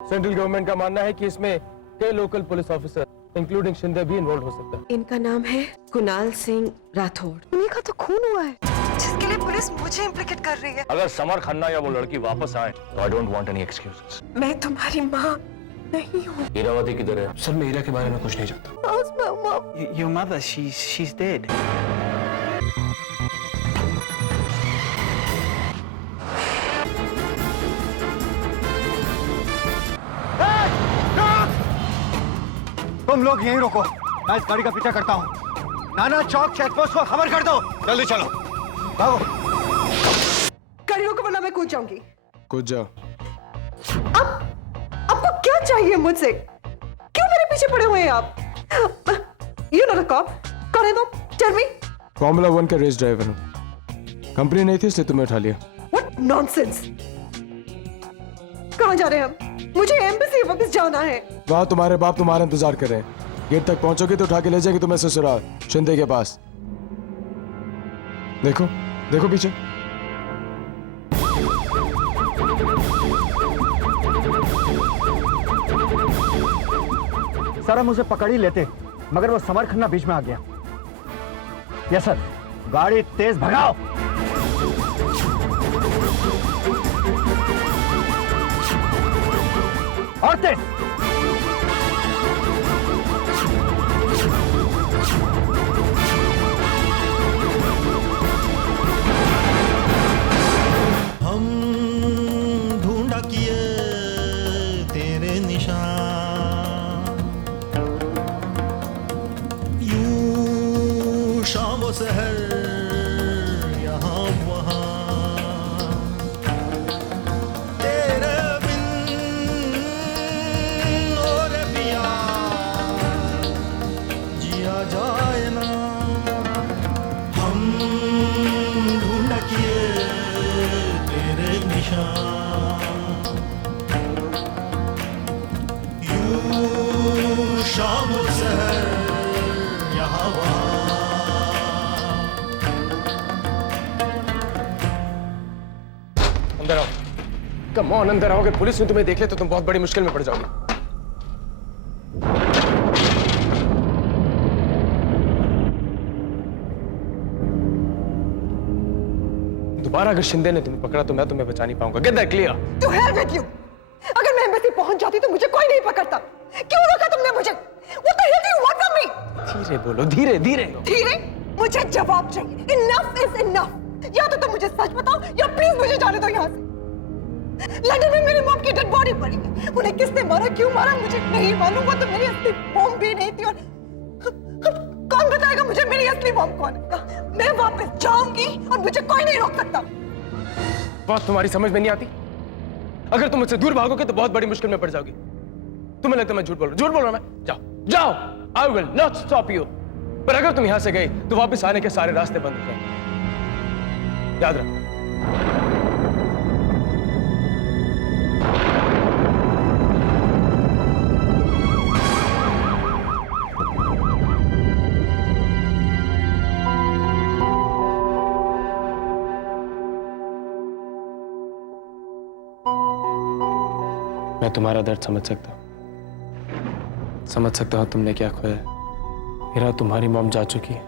Central government का मानना है कि इसमें कई local police officer including Shinde भी इन्वॉल्व हो सकता है। इनका नाम है कुणाल सिंह राठौड़। उन्हीं का तो खून हुआ है, जिसके लिए पुलिस मुझे इम्प्लिकेट कर रही है। अगर समर खन्ना या वो लड़की वापस आए तो I don't want any excuses. मैं तुम्हारी माँ नहीं हूँ। हीरावती किधर है? सर, मैं हीरा के बारे में कुछ नहीं जानता। Your mother, she's dead. तुम लोग यहीं रुको, मैं इस गाड़ी का पीछा करता हूँ। नाना चौक चेकपोस्ट को खबर कर दो। जल्दी चलो, भागो। करियो को वरना मैं कूद जाऊंगी। कूद जाओ। आपको क्या चाहिए मुझसे? क्यों मेरे पीछे पड़े हुए हैं आप? You know the cop? कौन है तुम? Tell me. फॉर्मूला 1 का रेस ड्राइवर हूँ। कंपनी नहीं थी इसलिए तुम्हें उठा लिया। What nonsense? कहाँ जा रहे हैं हम? मुझे एम्बेसी वापस जाना है। वहाँ तुम्हारे बाप तुम्हारा इंतजार कर रहे हैं। गेट तक पहुंचोगे तो उठा के ले जाएंगे तुम्हें ससुराल शिंदे के पास। देखो देखो पीछे। सर, हम उसे पकड़ ही लेते, मगर वो समर खन्ना बीच में आ गया। यस सर, गाड़ी तेज भगाओ। और तेज। हम ढूंढा किए तेरे निशान, यूं शाम व सहर यहाँ वहाँ, तेरे बिन और पिया जिया जाए ना। हम ढूंढा किए तेरे निशान, यूं शाम और सहर यहाँ वहाँ। अंदर आओ। कम ऑन, अंदर आओगे। पुलिस ने तुम्हें देख लिया तो तुम बहुत बड़ी मुश्किल में पड़ जाओगे। दोबारा अगर शिंदे ने तुम्हें पकड़ा तो मैं तुम्हें बचा नहीं पाऊंगा। Get that clear? To hell with you. अगर मैं एम्बेसी पहुंच जाती तो मुझे कोई नहीं पकड़ता। क्यों रोका तुमने मुझे? What the hell do you want from me? धीरे बोलो, धीरे धीरे। धीरे? मुझे जवाब चाहिए। Enough is enough. या तो तुम मुझे सच बताओ या प्लीज मुझे जाने दो यहाँ से। लंदन में मेरी मॉम की डेड बॉडी पड़ी है। उन्हें किसने मारा, क्यों मारा मुझे नहीं मालूम। वो तो मेरी असली मॉम भी नहीं थी। और कौन बताएगा मुझे मेरी असली मॉम कौन है? मैं वापस जाऊंगी और मुझे कोई नहीं रोक सकता। बात तुम्हारी समझ में नहीं आती। अगर तुम मुझसे दूर भागोगे तो बहुत बड़ी मुश्किल में पड़ जाओगी। तुम्हें लगता है मैं झूठ बोल रहा हूं? मैं जाओ जाओ। I will not stop you. पर अगर तुम यहां से गए तो वापस आने के सारे रास्ते बंद हो जाएंगे। याद रखो। मैं तुम्हारा दर्द समझ सकता हूं तुमने क्या खोया है। मेरा तुम्हारी मॉम जा चुकी है,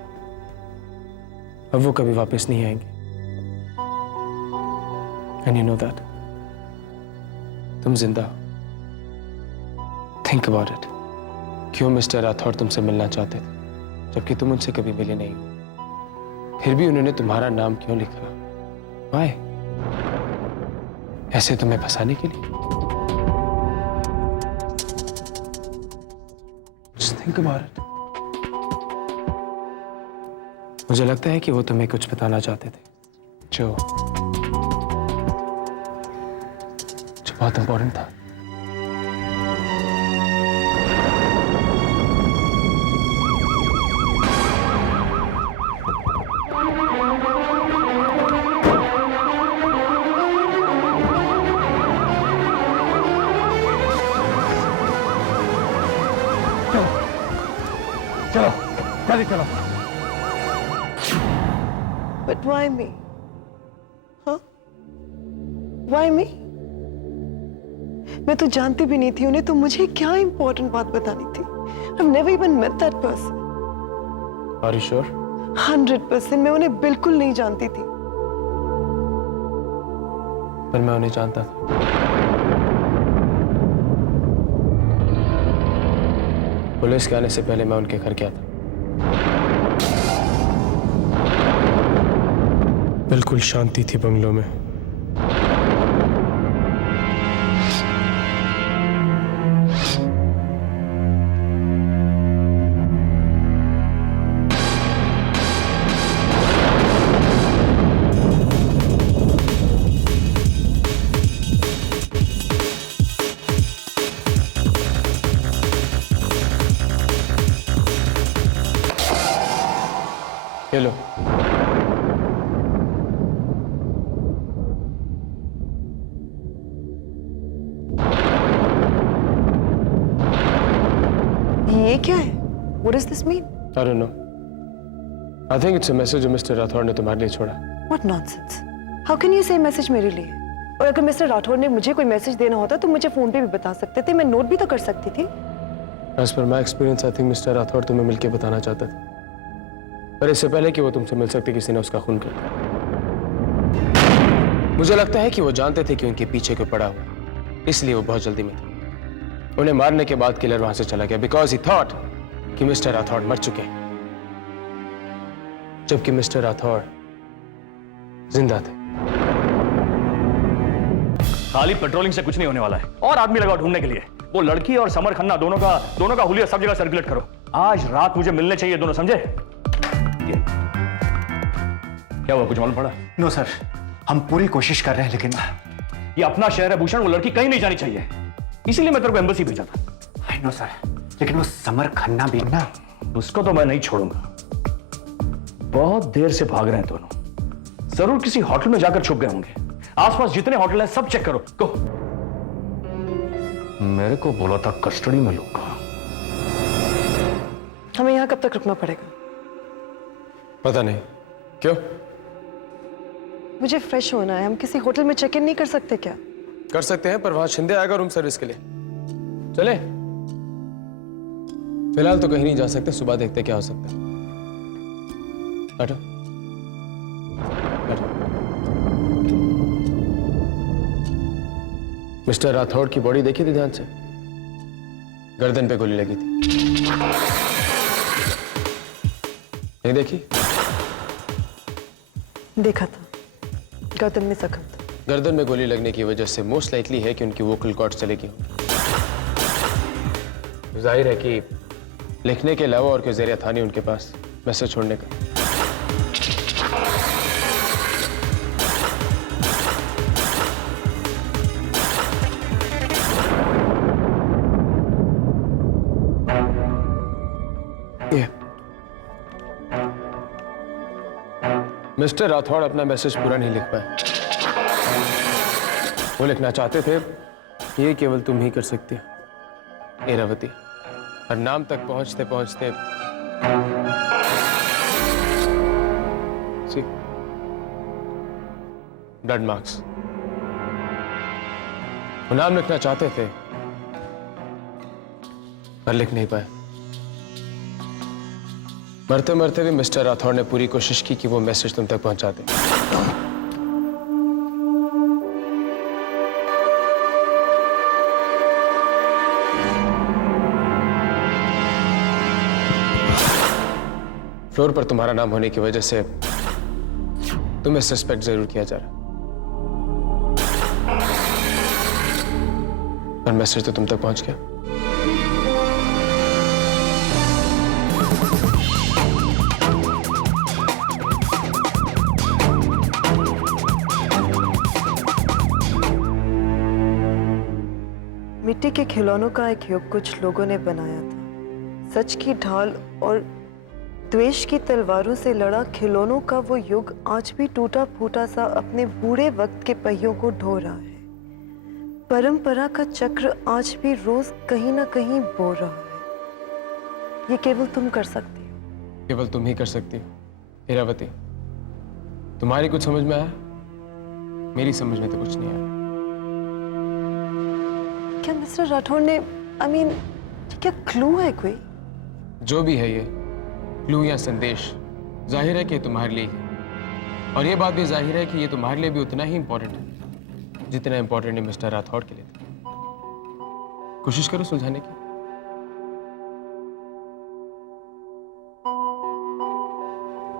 अब वो कभी वापस नहीं आएंगी। And you know that. तुम जिंदा हो। Think about it. क्यों मिस्टर राठौड़ तुमसे मिलना चाहते थे जबकि तुम उनसे कभी मिले नहीं हो? फिर भी उन्होंने तुम्हारा नाम क्यों लिखा? Why? ऐसे तुम्हें फंसाने के लिए? Just think about it. मुझे लगता है कि वो तुम्हें कुछ बताना चाहते थे जो बहुत इंपॉर्टेंट था। चलो जल्दी चलो। But why me? Huh? Why me? मैं तो जानती भी नहीं थी उन्हें, तो मुझे क्या इंपॉर्टेंट बात बतानी थी? I've never even met that person. Are you sure? 100% मैं उन्हें बिल्कुल नहीं जानती थी। पर मैं उन्हें जानता था। पुलिस के आने से पहले मैं उनके घर गया था। बिल्कुल शांति थी बंगलों में। ये लो। ये क्या है? What does this mean? I don't know. I think it's a message जो मिस्टर राठौड़ ने तुम्हारे लिए छोड़ा। What nonsense? How can you say message मेरे लिए? और अगर मिस्टर राठौड़ ने मुझे कोई मैसेज देना होता तो मुझे फोन पे भी बता सकते थे, मैं नोट भी तो कर सकती थी। As per my experience, I think mister Rathore तुम्हें मिलके बताना चाहता था, पर इससे पहले कि वो तुमसे मिल सकते किसी ने उसका खून कर दिया। मुझे लगता है कि वो जानते थे कि उनके पीछे कोई पड़ा हुआ, इसलिए वो बहुत जल्दी में थे। उन्हें मारने के बाद किलर वहां से चला गया बिकॉज ही थॉट कि मिस्टर राठौड़ मर चुके हैं, जबकि मिस्टर राठौड़ जिंदा थे। खाली पेट्रोलिंग से कुछ नहीं होने वाला है, और आदमी लगाओ ढूंढने के लिए। वो लड़की और समर खन्ना दोनों का हुलिया सब जगह सर्कुलेट करो। आज रात मुझे मिलने चाहिए दोनों, समझे? क्या हुआ, कुछ मालूम पड़ा? नो सर, हम पूरी कोशिश कर रहे हैं, लेकिन ये अपना शहर है भूषण, वो लड़की कहीं नहीं जानी चाहिए, इसीलिए मैं तेरे को एम्बेसी भेजा था। आई नो सर, लेकिन वो समर खन्ना भी ना, उसको तो मैं नहीं छोड़ूंगा। बहुत देर से भाग रहे हैं दोनों, जरूर किसी होटल में जाकर छुप गए होंगे। आसपास जितने होटल हैं सब चेक करो। को मेरे को बोला था कस्टडी में लूंगा। हमें यहाँ कब तक रुकना पड़ेगा? पता नहीं क्यों। मुझे फ्रेश होना है, हम किसी होटल में चेक इन नहीं कर सकते क्या? कर सकते हैं, पर वहां शिंदे आएगा रूम सर्विस के लिए। चले, फिलहाल तो कहीं नहीं जा सकते, सुबह देखते क्या हो सकता है। बैठो बैठो। मिस्टर राठौड़ की बॉडी देखी थी ध्यान से? गर्दन पे गोली लगी थी, नहीं देखी? देखा था, गर्दन में जख्म था। गर्दन में गोली लगने की वजह से मोस्ट लाइकली है कि उनकी वोकल कॉर्ड चलेगी होंगी। जाहिर है कि लिखने के अलावा और कोई जरिया था नहीं उनके पास मैसेज छोड़ने का। मिस्टर राठौड़ अपना मैसेज पूरा नहीं लिख पाए। वो लिखना चाहते थे, ये केवल तुम ही कर सकती हो इरावती, और नाम तक पहुंचते पहुंचते ब्लड मार्क्स। वो नाम लिखना चाहते थे पर लिख नहीं पाए। मरते मरते भी मिस्टर राठौड़ ने पूरी कोशिश की कि वो मैसेज तुम तक पहुंचा दे। फ्लोर पर तुम्हारा नाम होने की वजह से तुम्हें सस्पेक्ट जरूर किया जा रहा, पर मैसेज तो तुम तक पहुंच गया। मिट्टी के खिलौनों का एक युग कुछ लोगों ने बनाया था। सच की ढाल और द्वेष की तलवारों से लड़ा खिलौनों का वो युग आज भी टूटा फूटा सा अपने बूढ़े वक्त के पहियों को ढो रहा है। परंपरा का चक्र आज भी रोज कहीं ना कहीं बो रहा है। ये केवल तुम कर सकती हो। केवल तुम ही कर सकती हो इरावती। तुम्हारी कुछ समझ में आया? मेरी समझ में तो कुछ नहीं आया। क्या मिस्टर राठौड़ ने क्या क्लू है कोई? जो भी है ये क्लू या संदेश, जाहिर है कि ये तुम्हारे लिए ही है। और ये बात भी जाहिर है कि ये तुम्हारे लिए भी उतना ही इंपॉर्टेंट है जितना इंपॉर्टेंट है मिस्टर राठौड़ के लिए था। कोशिश करो सुलझाने की।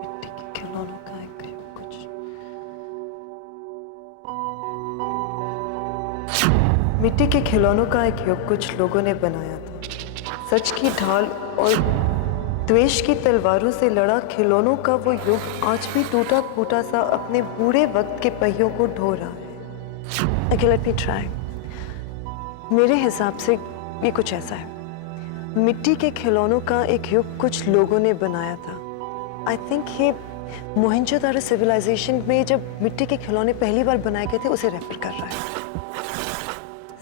मिट्टी के खिलौनों का एक कुछ मिट्टी के खिलौनों का एक युग कुछ लोगों ने बनाया था। सच की ढाल और द्वेष की तलवारों से लड़ा खिलौनों का वो युग आज भी टूटा फूटा सा अपने बूढ़े वक्त के पहियों को ढो रहा है। Okay, let me try. मेरे हिसाब से ये कुछ ऐसा है। मिट्टी के खिलौनों का एक युग कुछ लोगों ने बनाया था। आई थिंक ये मोहनजोदारो सिविलाइजेशन में जब मिट्टी के खिलौने पहली बार बनाए गए थे उसे रेफर कर रहा है।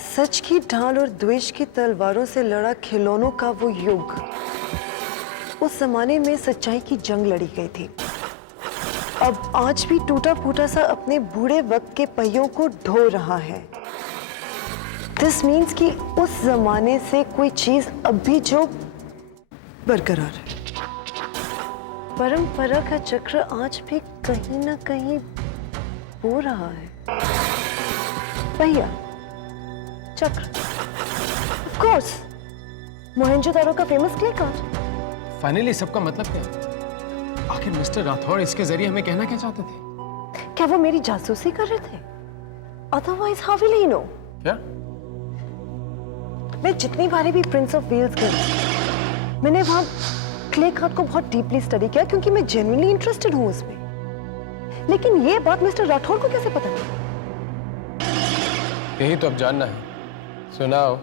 सच की ढाल और द्वेष की तलवारों से लड़ा खिलौनों का वो युग, उस जमाने में सच्चाई की जंग लड़ी गई थी। अब आज भी टूटा फूटा सा अपने बूढ़े वक्त के पहियों को ढो रहा है। दिस मीन्स कि उस जमाने से कोई चीज अब भी जो बरकरार है। परंपरा का चक्र आज भी कहीं ना कहीं हो रहा है। पहिया, चक्र, ऑफ कोर्स, मोहनजोदारो का फेमस क्ले कार्ड। फाइनली सबका मतलब क्या है? आखिर मिस्टर राठौड़ इसके जरिए हमें कहना क्या चाहते थे? क्या वो मेरी जासूसी कर रहे थे? Otherwise how will he know? क्या? मैं जितनी बारी भी प्रिंस ऑफ वेल्स गई, मैंने वहां क्ले कार्ड को बहुत डीपली स्टडी किया क्योंकि मैं जेन्युइनली इंटरेस्टेड हूं उसमें। लेकिन ये बात मिस्टर राठौड़ को कैसे पता नहीं? यही तो अब जानना है। सुनाओ,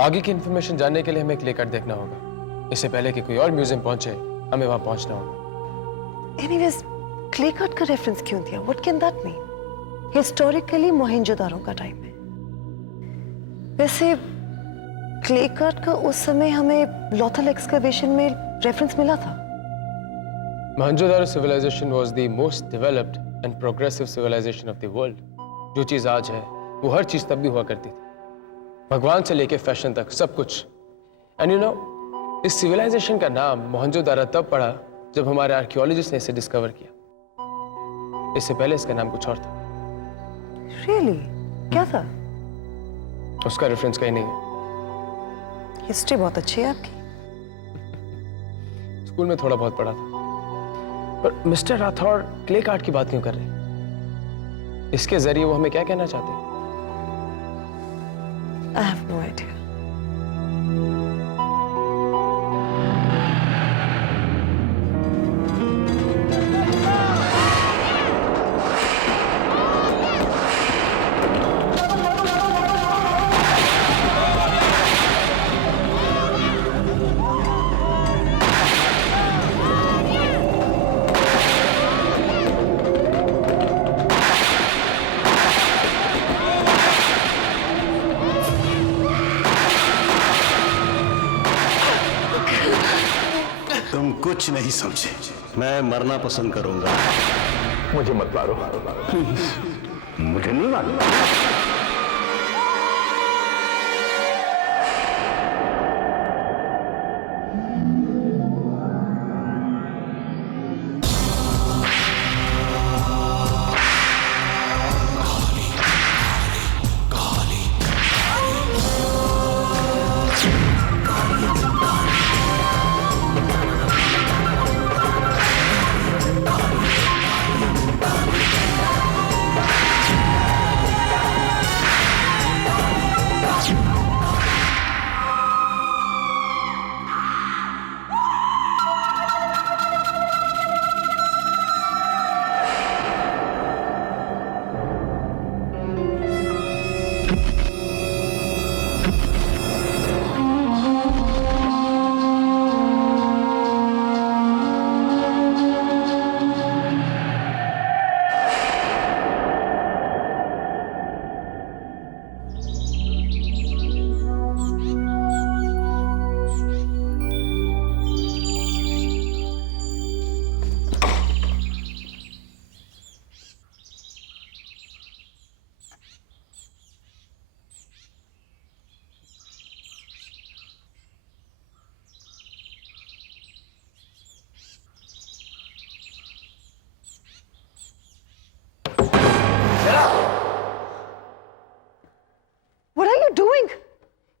आगे की इंफॉर्मेशन जानने के लिए हमें क्ले कार्ड देखना होगा। इससे पहले कि कोई और म्यूजियम पहुंचे, हमें वहां पहुंचना होगा। एनीवेज, क्ले कार्ड का रेफरेंस क्यों दिया? What can that mean? Historically Mohenjodaro का टाइम है। वैसे क्ले कार्ड का उस समय हमें लॉथल एक्सकवेशन में रेफरेंस मिला था। Mohenjodaro civilisation was the most developed and progressive civilisation of the world. जो चीज आज है वो हर चीज तब भी हुआ करती थी, भगवान से लेके फैशन तक सब कुछ। एंड यू नो, इस सिविलाइजेशन का नाम मोहनजोदारो तब पड़ा जब हमारे आर्कियोलॉजिस्ट ने इसे डिस्कवर किया। इससे पहले इसका नाम कुछ और था। रियली? क्या था? उसका रेफरेंस कहीं नहीं है। हिस्ट्री बहुत अच्छी है आपकी। स्कूल में थोड़ा बहुत पढ़ा था। पर मिस्टर राठौड़ क्ले कार्ड की बात क्यों कर रहे हैं? इसके जरिए वो हमें क्या कहना चाहते हैं? I have no idea. तुम कुछ नहीं समझे। मैं मरना पसंद करूंगा। मुझे मत मारो प्लीज, मुझे नहीं मारो।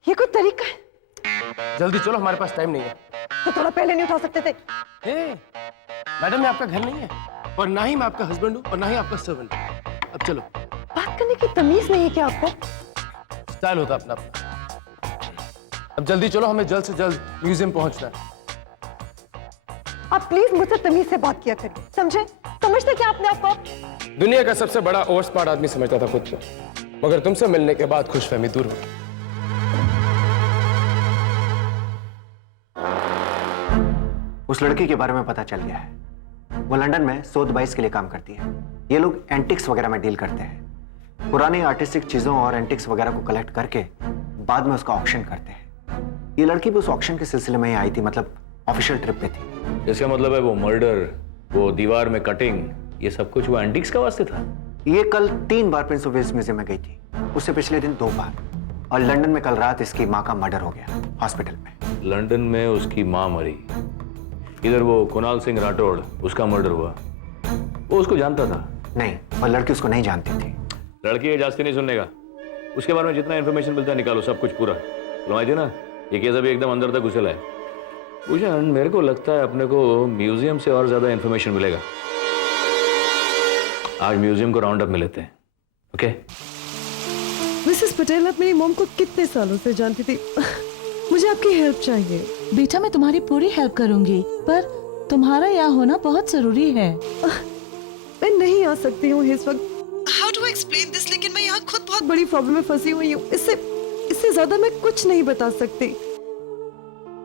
ये कोई तरीका है? जल्दी चलो, हमारे पास टाइम नहीं है। तो थोड़ा पहले नहीं उठा सकते थे? मैडम, ये आपका घर नहीं है, और ना ही मैं आपका हस्बैंड हूँ, और ना ही आपका सर्वेंट। अब चलो। बात करने की तमीज नहीं है क्या आपको? स्टाइल होता अपना अपना। अब जल्दी चलो, हमें जल्द से जल्द म्यूजियम पहुंचना है। आप प्लीज मुझसे तमीज से बात किया करिए, समझे? समझते क्या अपने आप को? दुनिया का सबसे बड़ा ओवर स्मार्ट आदमी समझता था खुद को, मगर तुमसे मिलने के बाद खुशफहमी दूर हो गई। उस लड़की के बारे में पता चल गया है। वो लंदन में शोध बाइस के लिए काम करती है। ये लोग एंटिक्स वगैरह में डील करते हैं। पुरानी आर्टिस्टिक चीजों और एंटिक्स वगैरह को कलेक्ट करके बाद में उसका ऑक्शन करते हैं। ये लड़की भी उस ऑक्शन के सिलसिले में ही आई थी, मतलब ऑफिशियल ट्रिप पे थी। इसका मतलब है वो मर्डर, वो दीवार में कटिंग, ये सब कुछ वो एंटिक्स का वास्ते था। ये कल 3 बार प्रिंस ऑफ वेल्स म्यूजियम में गई थी, उससे पिछले दिन 2 बार, और लंदन में कल रात इसकी माँ का मर्डर हो गया हॉस्पिटल में। लंदन में उसकी माँ मरी, इधर वो कुणाल सिंह राठौड़, उसका मर्डर हुआ। वो उसको जानता था? नहीं, वो लड़की उसको नहीं जानती थी। लड़की जास्ती नहीं सुनने का, उसके बारे में जितना इन्फॉर्मेशन मिलता है निकालो, सब कुछ पूरा। थी ना, ये केस अभी एकदम अंदर तक घुसेला है। भूषण, मेरे को लगता है अपने को म्यूजियम से और ज्यादा इन्फॉर्मेशन मिलेगा। आज म्यूजियम को राउंड अप में लेते हैं, ओके? मिसेस पटेल, आप मेरी मॉम को कितने सालों से जानती थी? मुझे आपकी हेल्प चाहिए। बेटा, मैं तुम्हारी पूरी हेल्प करूंगी, पर तुम्हारा यहाँ होना बहुत जरूरी है। मैं नहीं आ सकती हूँ इस वक्त। How do I explain this? लेकिन मैं यहाँ खुद बहुत बड़ी प्रॉब्लम में फंसी हुई हूँ। इससे ज्यादा मैं कुछ नहीं बता सकती।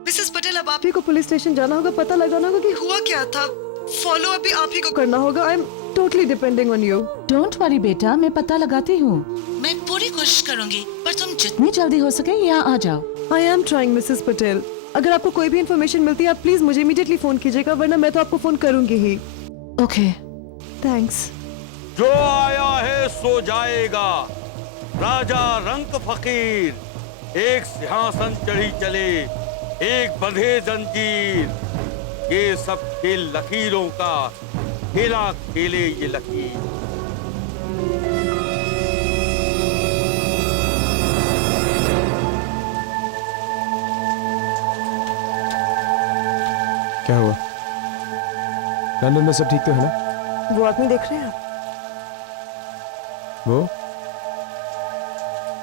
मिसेस पटेल, अब आप ही को पुलिस स्टेशन जाना होगा, पता लगाना होगा कि हुआ क्या था। फॉलो अप भी आप ही को करना होगा। I am totally depending on you. Don't worry बेटा, मैं पता लगाती हूँ। मैं पूरी कोशिश करूंगी, पर तुम जितनी जल्दी हो सके यहाँ आ जाओ। I am trying Mrs Patel. अगर आपको कोई भी इन्फॉर्मेशन मिलती है, आप प्लीज मुझे इमीडिएटली फोन कीजिएगा, वरना मैं तो आपको फोन करूंगी ही। Okay, thanks. जो आया है सो जाएगा। राजा रंक फकीर, एक सिंहासन चढ़ी चले, एक बंधे जंजीर। ये सब खेल लकीरों का, खेला खेले ये लकीर। क्या हुआ? लंदन में सब ठीक तो है ना? वो आदमी देख रहे हैं आप? वो?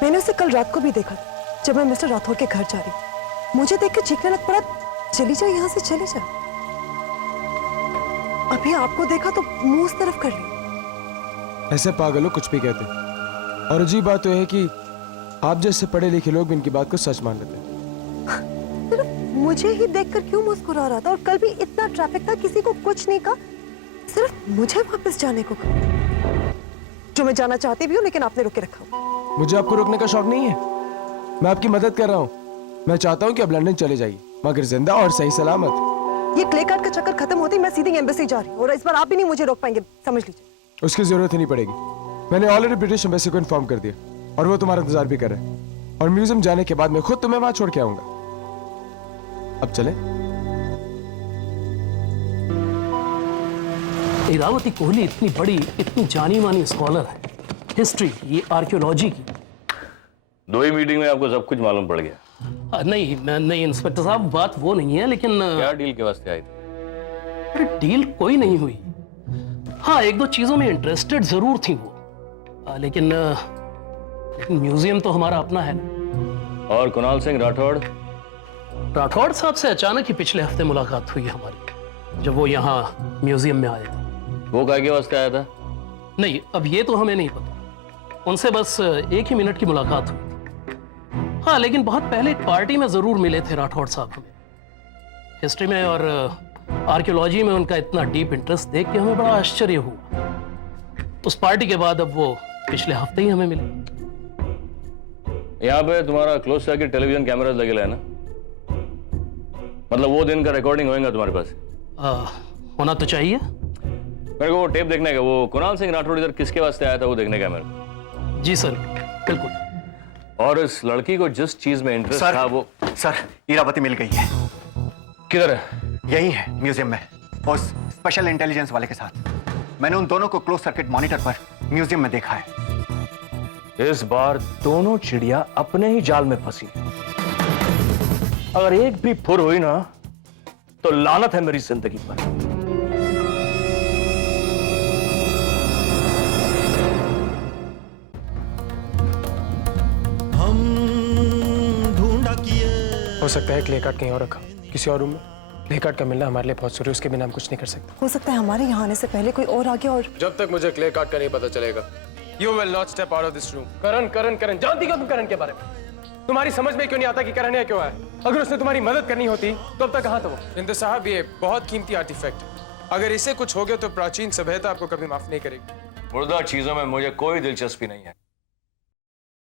मैंने उसे कल रात को भी देखा था, जब मैं मिस्टर राठौर के घर जा रही। मुझे देखकर चीखने लग पड़ा, चली जा यहाँ से, चली जा। अभी आपको देखा तो मुंह उस तरफ कर लिया। ऐसे पागल हो कुछ भी कहते हैं। और अजीब बात तो है कि आप जैसे पढ़े लिखे लोग भी इनकी बात को सच मान लेते हैं। सिर्फ मुझे ही देखकर क्यों मुस्कुरा रहा था? और कल भी इतना ट्रैफिक था, किसी को कुछ नहीं कहा, सिर्फ मुझे वापस जाने को कहा, जो मैं जाना चाहती भी हूँ, लेकिन आपने रोके रखा। मुझे आपको रोकने का शौक नहीं है, मैं आपकी मदद कर रहा हूँ। मैं चाहता हूँ कि आप लंदन चले जाइए, मगर जिंदा और सही सलामत। ये क्ले कार्ड का चक्कर खत्म होती मैं सीधी एम्बेसी जा रही हूँ, और इस बार आप भी नहीं मुझे रोक पाएंगे, समझ लीजिए। उसकी जरूरत ही नहीं पड़ेगी। मैंने ऑलरेडी ब्रिटिश एम्बेसी को इन्फॉर्म कर दिया, और वो तुम्हारा इंतजार भी कर रहे हैं। और म्यूजियम जाने के बाद मैं खुद तुम्हें वहां छोड़ के आऊंगा। अब चले? इरावती कोहली इतनी बड़ी, इतनी जानी मानी स्कॉलर है, हिस्ट्री, ये आर्कियोलॉजी की। 2 ही मीटिंग में आपको सब कुछ मालूम पड़ गया? नहीं इंस्पेक्टर साहब, बात वो नहीं है, लेकिन क्या डील के वास्ते आई थी? डील कोई नहीं हुई। हाँ, 1-2 चीजों में इंटरेस्टेड जरूर थी वो, लेकिन म्यूजियम तो हमारा अपना है ना। और कुणाल सिंह राठौड़? राठौड़ साहब से अचानक ही पिछले हफ्ते मुलाकात हुई हमारी, जब वो यहाँ म्यूजियम में आए थे। वो काय के वास्ते आया था? नहीं, अब ये तो हमें नहीं पता। उनसे बस 1 ही मिनट की मुलाकात हुई थी। हाँ, लेकिन बहुत पहले एक पार्टी में जरूर मिले थे राठौड़ साहब हमें। हिस्ट्री में और आर्कियोलॉजी में उनका इतना डीप इंटरेस्ट देख के हमें बड़ा आश्चर्य हुआ। उस पार्टी के बाद अब वो पिछले हफ्ते ही हमें मिले। यहाँ पे तुम्हारा क्लोज सर्किट टेलीविजन कैमरास लगेला है ना? मतलब वो दिन का रिकॉर्डिंग होएगा तुम्हारे पास? होना तो चाहिए। मेरे को वो टेप देखने का, वो कुणाल सिंह राठौड़ इधर किसके वास्ते आया था वो देखने का मेरे को। जी सर, बिल्कुल। और इस लड़की को जिस चीज में इंटरेस्ट था वो... सर, इरावती मिल गई है। किधर है? यही है म्यूजियम में, उस स्पेशल इंटेलिजेंस वाले के साथ। मैंने उन दोनों को क्लोज सर्किट मॉनिटर पर म्यूजियम में देखा है। इस बार दोनों चिड़िया अपने ही जाल में फंसी हैं। अगर एक भी फुर हुई ना तो लानत है मेरी जिंदगी पर। हो सकता है क्ले कार्ड कहीं और रखा, किसी और रूम में। क्ले कार्ड का मिलना हमारे लिए बहुत जरूरी है, उसके बिना हम कुछ नहीं कर सकते। हो सकता है हमारे यहाँ आने से पहले कोई और आ गया और जब तक मुझे क्ले कार्ड का नहीं पता चलेगा, you will not step out of this room. Karan Karan Karan, जानती क्यों तुम करण के बारे में? तुम्हारी समझ में क्यों नहीं आता कि करण है क्यों है? अगर उसने तुम्हारी मदद करनी होती तो अब तक कहाँ था वो? इंद्र साहब, ये बहुत कीमती आर्टिफैक्ट है, अगर इसे कुछ हो गया तो प्राचीन सभ्यता आपको कभी माफ नहीं करेगी। मुर्दा चीजों में मुझे कोई दिलचस्पी नहीं है।